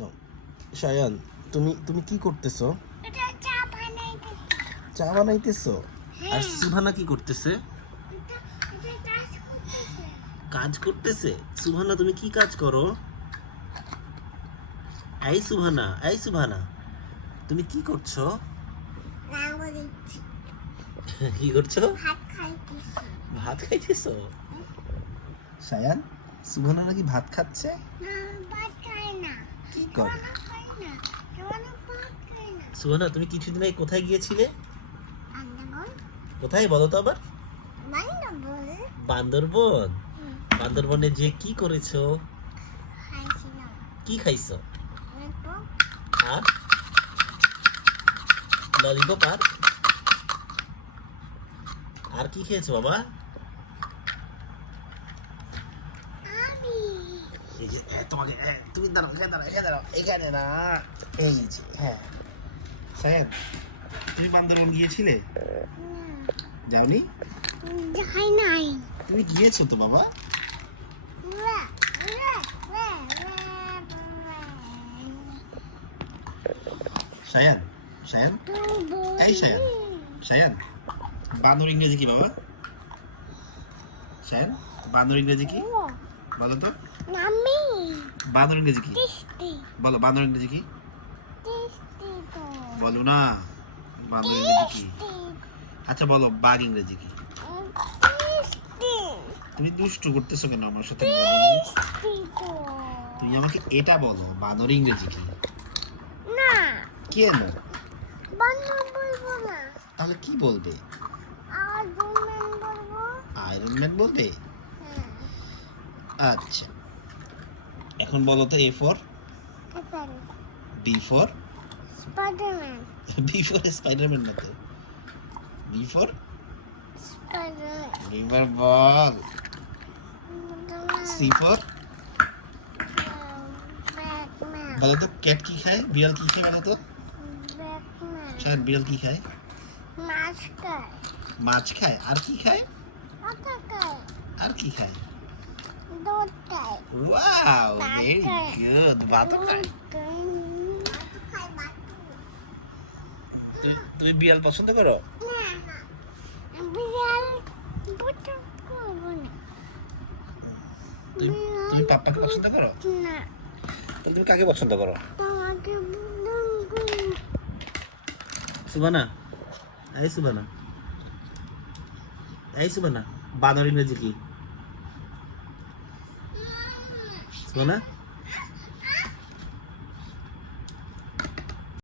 No Sayan, তুমি তুমি কি করতেছো? চা বানাইতেছো? আর সুহানা কি করতেছে? কাজ করতেছে। সুহানা তুমি কি কাজ করো? এই সুহানা, এই সুহানা, তুমি কি করছো? কি করছো? ভাত খাইতেছো? সায়ান, সুহানা নাকি ভাত খাচ্ছে? কি করে? সুহানা, তুমি কিছুদিন আগে কোথায় গিয়েছিলে? কোথায় বলো তো আবার? বান্দরবন। বান্দরবনে যে কি করেছো? কি খাইছো? আর ললিপপ আর কি খেয়েছো বাবা? এই যে তোমাকে তুমি দাঁড়াও, এখানে দাঁড়াও, এখানে দাঁড়াও, এখানে না, এই যে হ্যাঁ। সাহেব, তুমি বান্দরবন গিয়েছিলে? যাওনি? যাই নাই। তুমি গিয়েছো তো বাবা। সায়ান, সায়ান, এই সায়ান, সায়ান, বান্দর ইংরেজি কি বাবা? সায়ান, বান্দর ইংরেজি কি বলো তো? বান্দর ইংরেজি কি বলো? বান্দর ইংরেজি কি বলো না? বান্দর ইংরেজি কি? আচ্ছা বলো, বাঘ ইংরেজি কি? তুমি দুষ্টু করতেছো কেন আমার সাথে? তুমি আমাকে এটা বলো, বান্দর ইংরেজি কি? না, কেন? বান্দর বলবো না। তাহলে কি বলবে? আয়রন ম্যান বলবো। আয়রন ম্যান বলবে? আচ্ছা, এখন বলো তো, A for apple. B for Spiderman. B for Spiderman না তো? B for Spiderman. রিভার বল। C for Batman. বলো তো, ক্যাট কি খায়? বিড়াল কি খায় বলো তো? ব্যাটম্যান। শায়দ বিড়াল কি খায়? মাছ খায়। মাছ খায়। আর কি খায়? আটা খায়। আর কি খায়? দুধ খায়। Wow, very good. ভাতও খায়। তুমি বিড়াল পছন্দ করো? বিড়াল পছন্দ করবো না। তুমি পাপ্পাকে পছন্দ করো? না, তাহলে তুমি কাকে পছন্দ করো? তোমাকে সুবানা, এই সুবানা, এই সুবানা, বানর ইংরেজি কি? সুবানা।